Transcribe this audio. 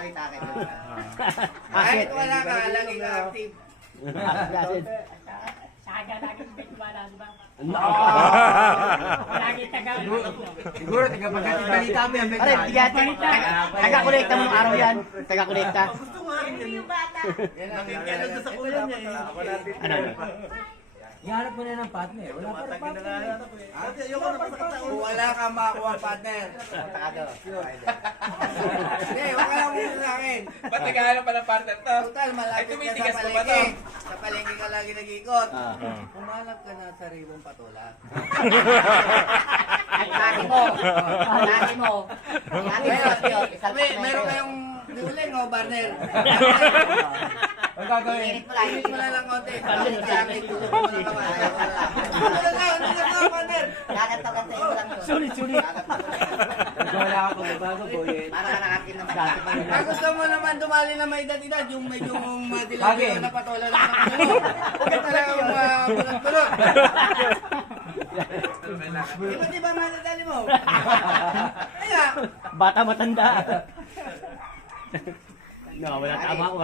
salita kayo. Kahit wala ka, lagi ka active. Saga lagi wala, di ba? No! Lagi taga. Siguro, taga-pagkatibalita kami ang Pare, taga-kolekta mo ng araw yan. Taga-kolekta. Nakikita doon sa kuya niya eh. Ano? Ihanap mo na ng partner. Wala pa rin partner. Kung wala ka makakuha partner. Takado. Hindi, huwag ka lang muna sa akin. Ba't naghahanap pa ng partner to? Total, malapit Ay, ka tumitigas sa pa ba palengke. to? Sa palengke ka lagi nag-ikot. Ah. Humanap ka na sa ribong patola. Lagi mo. Lagi mo. Lagi mo. Meron kayong duling o partner? Ang gagawin? Init mo lang. Init mo lang ng konti. Bakit sa akin? Tulog mo lang naman. Tulog na, partner. Gagantaw-gantayin mo lang yun. Sulit. Wala ako bago boy. Para ka nakakin ng Dati pa yun. Ah, gusto mo naman dumali na may edad-edad, yung medyo madilag Lagi. yun na patola lang sa puso mo. Huwag talaga bulot-bulot. Di ba madadali mo? Kaya, Bata matanda. No, wala tama ko.